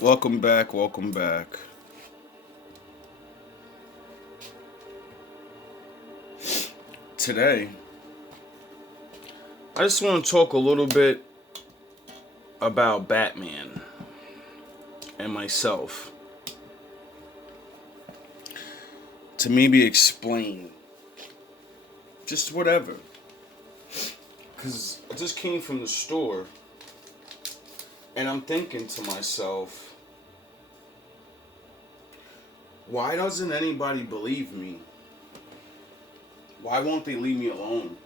Welcome back, welcome back. Today, I just want to talk a little bit about Batman and myself. To maybe explain just whatever. Because I just came from the store and I'm thinking to myself, why doesn't anybody believe me? Why won't they leave me alone?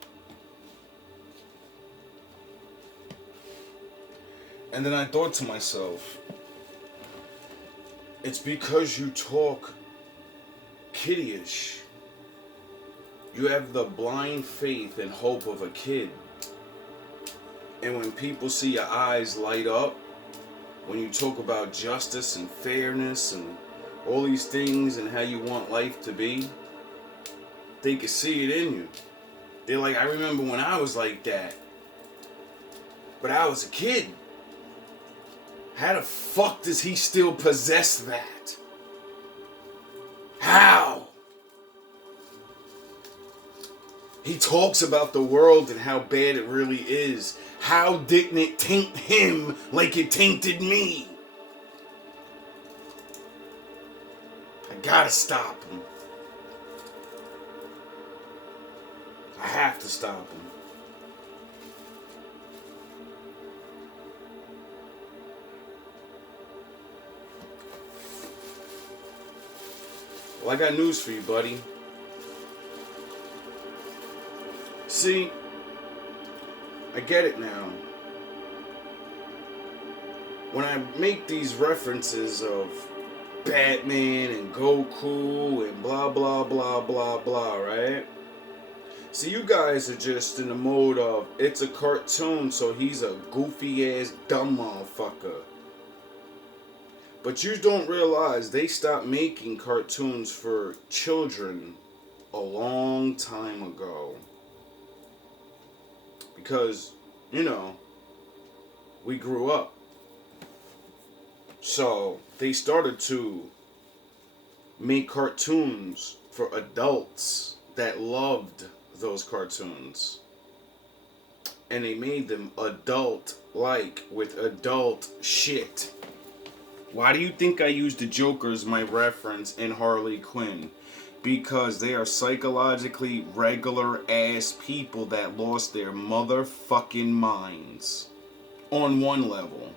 And then I thought to myself, it's because you talk kiddyish. You have the blind faith and hope of a kid. And when people see your eyes light up, when you talk about justice and fairness and all these things and how you want life to be, they can see it in you. They're like, I remember when I was like that. But I was a kid. How the fuck does he still possess that? How? He talks about the world and how bad it really is. How didn't it taint him like it tainted me? I gotta stop him. I have to stop him. Well, I got news for you, buddy. See, I get it now. When I make these references of Batman and Goku and blah blah blah blah blah, right? See, you guys are just in the mode of it's a cartoon, so he's a goofy ass dumb motherfucker. But you don't realize they stopped making cartoons for children a long time ago. Because, we grew up. So they started to make cartoons for adults that loved those cartoons. And they made them adult-like with adult shit. Why do you think I used the Joker as my reference in Harley Quinn? Because they are psychologically regular ass people that lost their motherfucking minds. On one level.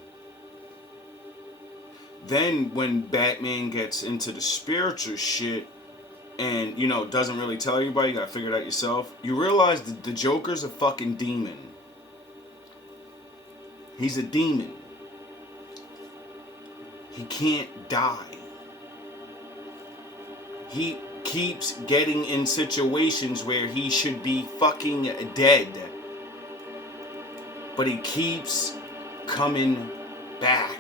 Then when Batman gets into the spiritual shit and, doesn't really tell anybody, you gotta figure it out yourself, you realize that the Joker's a fucking demon. He's a demon. He can't die. He keeps getting in situations where he should be fucking dead. But he keeps coming back.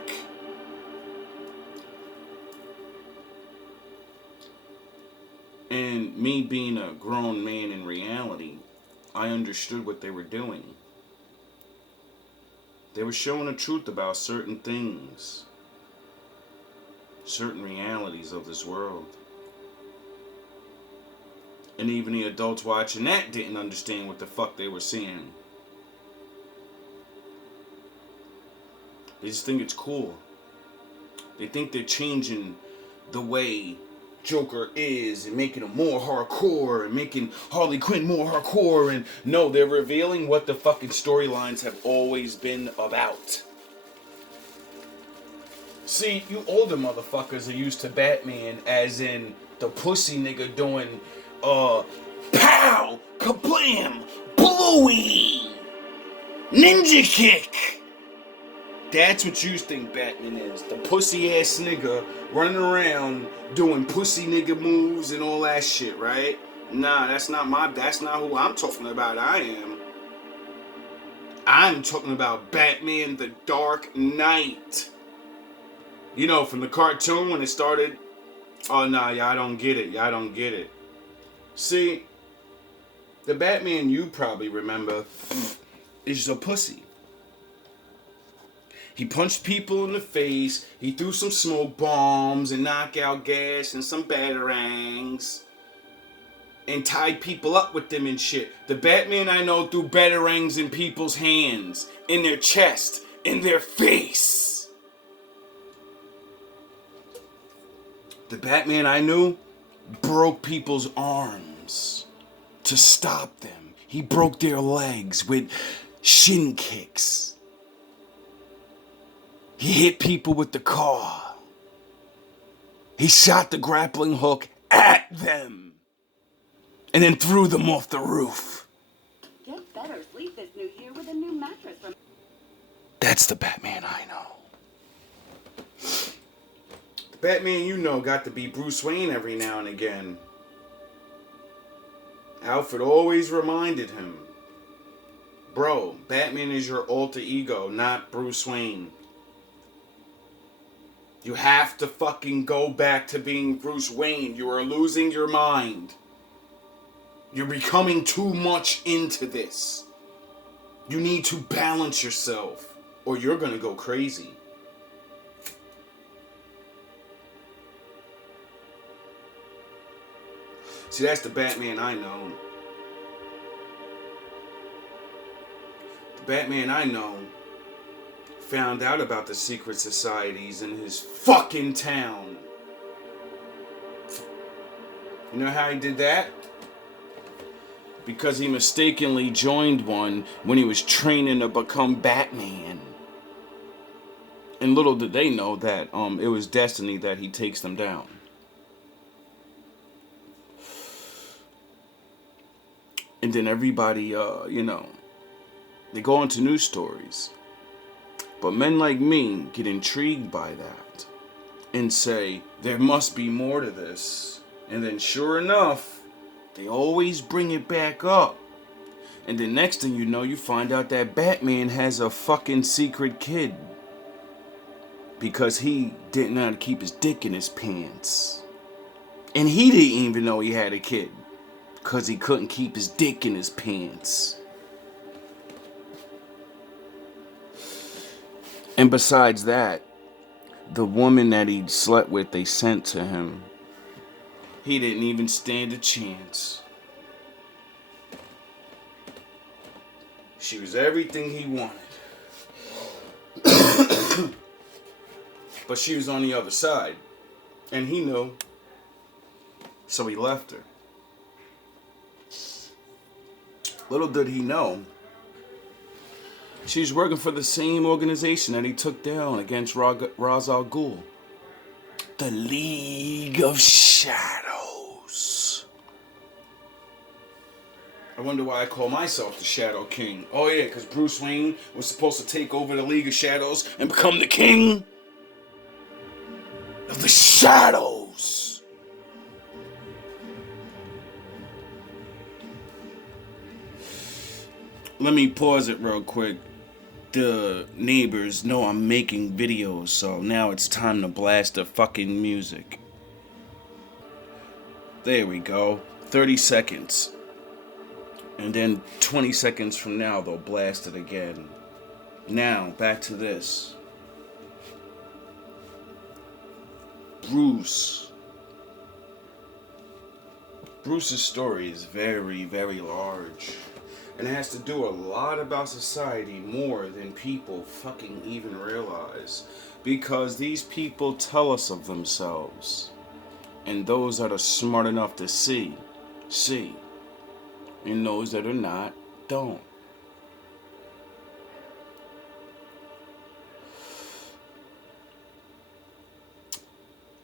And me being a grown man in reality, I understood what they were doing. They were showing the truth about certain things. Certain realities of this world. And even the adults watching that didn't understand what the fuck they were seeing. They just think it's cool. They think they're changing the way Joker is and making him more hardcore and making Harley Quinn more hardcore. And no, they're revealing what the fucking storylines have always been about. See, you older motherfuckers are used to Batman as in the pussy nigga doing, pow, kablam, bluey, ninja kick. That's what you think Batman is. The pussy ass nigga running around doing pussy nigga moves and all that shit, right? Nah, that's not who I'm talking about. I'm talking about Batman the Dark Knight. From the cartoon when it started. Oh, nah, y'all don't get it. See, the Batman you probably remember is a pussy. He punched people in the face. He threw some smoke bombs and knockout gas and some batarangs. And tied people up with them and shit. The Batman I know threw batarangs in people's hands, in their chest, in their face. The Batman I knew broke people's arms to stop them. He broke their legs with shin kicks. He hit people with the car. He shot the grappling hook at them and then threw them off the roof. Get better sleep this new year with a new mattress from... That's the Batman I know. The Batman you know got to be Bruce Wayne every now and again. Alfred always reminded him, bro, Batman is your alter ego, not Bruce Wayne. You have to fucking go back to being Bruce Wayne. You are losing your mind. You're becoming too much into this. You need to balance yourself, or you're gonna go crazy. See, that's the Batman I know. The Batman I know found out about the secret societies in his fucking town. You know how he did that? Because he mistakenly joined one when he was training to become Batman. And little did they know that it was destiny that he takes them down. And then everybody, they go into news stories. But men like me get intrigued by that and say, there must be more to this. And then sure enough, they always bring it back up. And the next thing you know, you find out that Batman has a fucking secret kid. Because he didn't know how to keep his dick in his pants. And he didn't even know he had a kid. Because he couldn't keep his dick in his pants. And besides that, the woman that he slept with, they sent to him. He didn't even stand a chance. She was everything he wanted. But she was on the other side. And he knew. So he left her. Little did he know, she was working for the same organization that he took down against Ra's al Ghul. The League of Shadows. I wonder why I call myself the Shadow King. Oh yeah, because Bruce Wayne was supposed to take over the League of Shadows and become the king of the Shadows. Let me pause it real quick. The neighbors know I'm making videos, so now it's time to blast the fucking music. There we go. 30 seconds. And then 20 seconds from now, they'll blast it again. Now, back to this. Bruce's story is very, very large. And it has to do a lot about society more than people fucking even realize. Because these people tell us of themselves. And those that are smart enough to see. And those that are not, don't.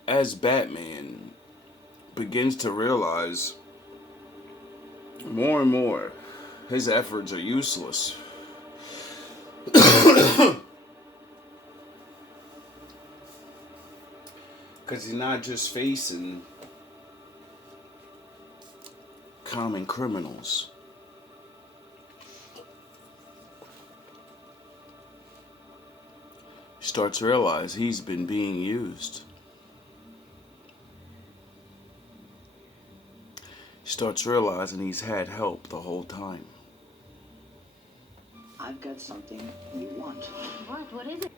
As Batman begins to realize more and more his efforts are useless. Because he's not just facing common criminals. He starts to realize he's been being used. He starts realizing he's had help the whole time. I've got something you want. What? What is it?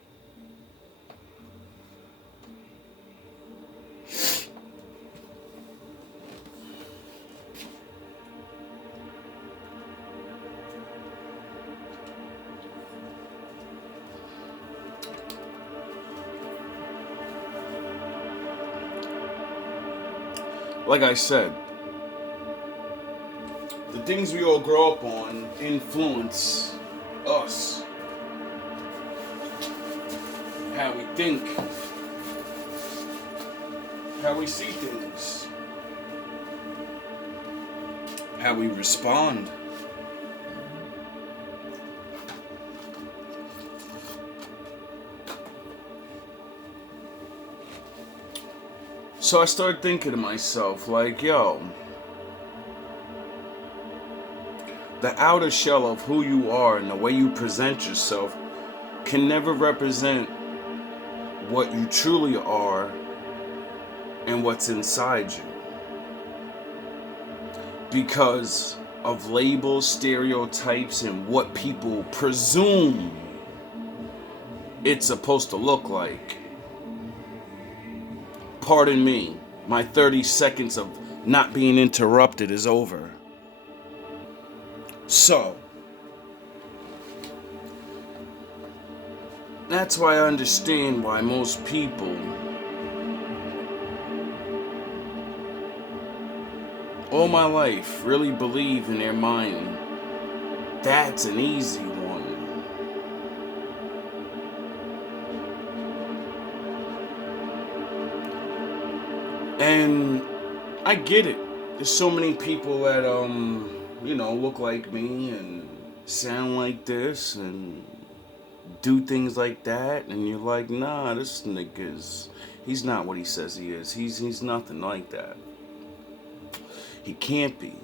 like I said, the things we all grow up on influence us. How we think, how we see things, how we respond. So I started thinking to myself, like, yo, the outer shell of who you are and the way you present yourself can never represent what you truly are and what's inside you. Because of labels, stereotypes, and what people presume it's supposed to look like. Pardon me, my 30 seconds of not being interrupted is over. So, that's why I understand why most people all my life really believe in their mind that's an easy one. And I get it. There's so many people that look like me and sound like this and do things like that, and you're like, nah, this nigga's he's not what he says he is. He's nothing like that. He can't be.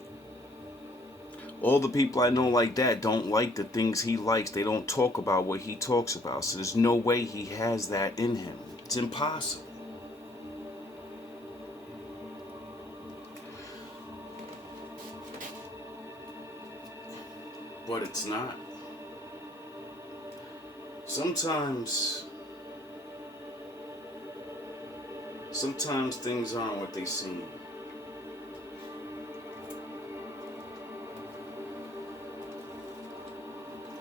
All the people I know like that don't like the things he likes. They don't talk about what he talks about. So there's no way he has that in him. It's impossible. But it's not. Sometimes things aren't what they seem.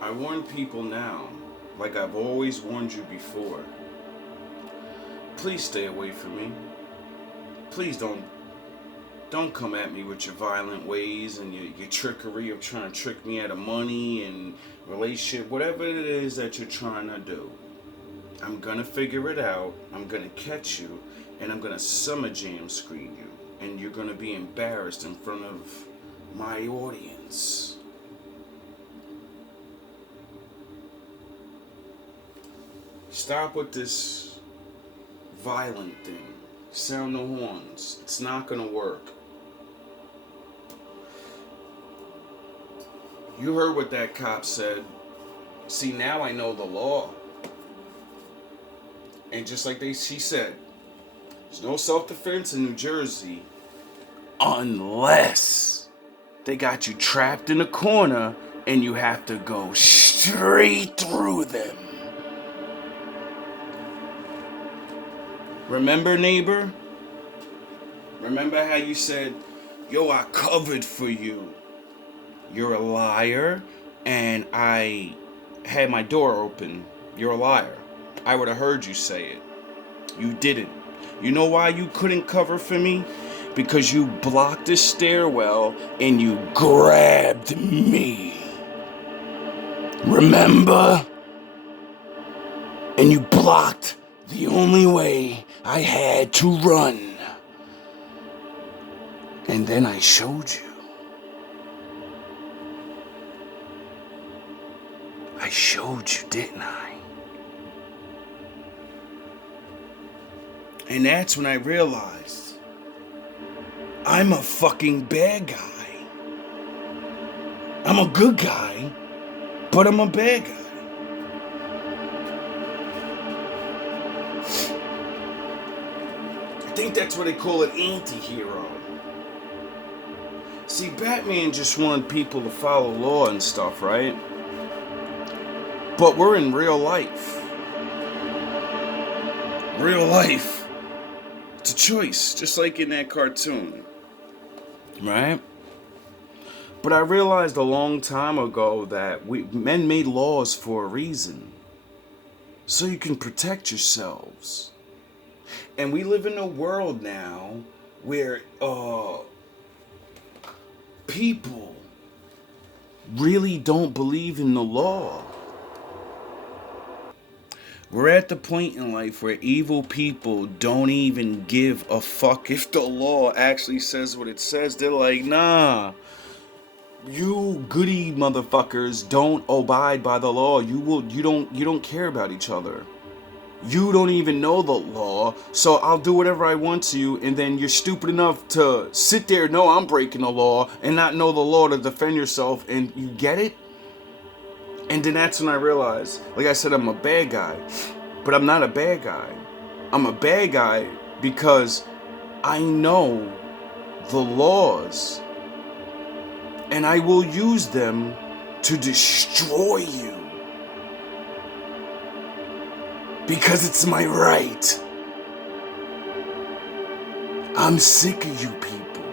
I warn people now, like I've always warned you before. Please stay away from me. Please don't come at me with your violent ways and your trickery of trying to trick me out of money and relationship, whatever it is that you're trying to do. I'm gonna figure it out. I'm gonna catch you, and I'm gonna summer jam screen you, and you're gonna be embarrassed in front of my audience. Stop with this violent thing. Sound the horns. It's not gonna work. You heard what that cop said. See, now I know the law. And just like she said, there's no self-defense in New Jersey unless they got you trapped in a corner and you have to go straight through them. Remember, neighbor? Remember how you said, yo, I covered for you. You're a liar, and I had my door open. You're a liar. I would have heard you say it. You didn't. You know why you couldn't cover for me? Because you blocked the stairwell and you grabbed me. Remember? And you blocked the only way I had to run. And then I showed you. I showed you, didn't I? And that's when I realized I'm a fucking bad guy. I'm a good guy, but I'm a bad guy. I think that's what they call it, antihero. See, Batman just wanted people to follow law and stuff, right? But we're in real life. Real life. It's a choice, just like in that cartoon. Right? But I realized a long time ago that men made laws for a reason. So you can protect yourselves. And we live in a world now where people really don't believe in the law. We're at the point in life where evil people don't even give a fuck if the law actually says what it says. They're like, nah, you goody motherfuckers don't abide by the law. You don't care about each other. You don't even know the law, so I'll do whatever I want to you, and then you're stupid enough to sit there, know I'm breaking the law, and not know the law to defend yourself, and you get it? And then that's when I realized, like I said, I'm a bad guy, but I'm not a bad guy. I'm a bad guy because I know the laws, and I will use them to destroy you. Because it's my right. I'm sick of you people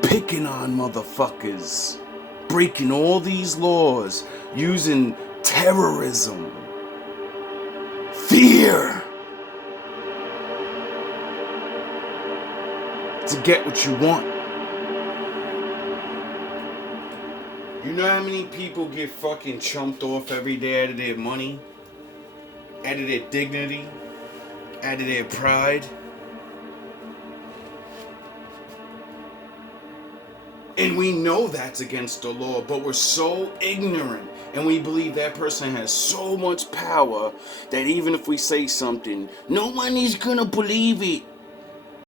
picking on motherfuckers, breaking all these laws, using terrorism, fear, to get what you want. You know how many people get fucking chumped off every day out of their money? Out of their dignity? Out of their pride? And we know that's against the law, but we're so ignorant. And we believe that person has so much power that even if we say something, nobody's gonna believe it.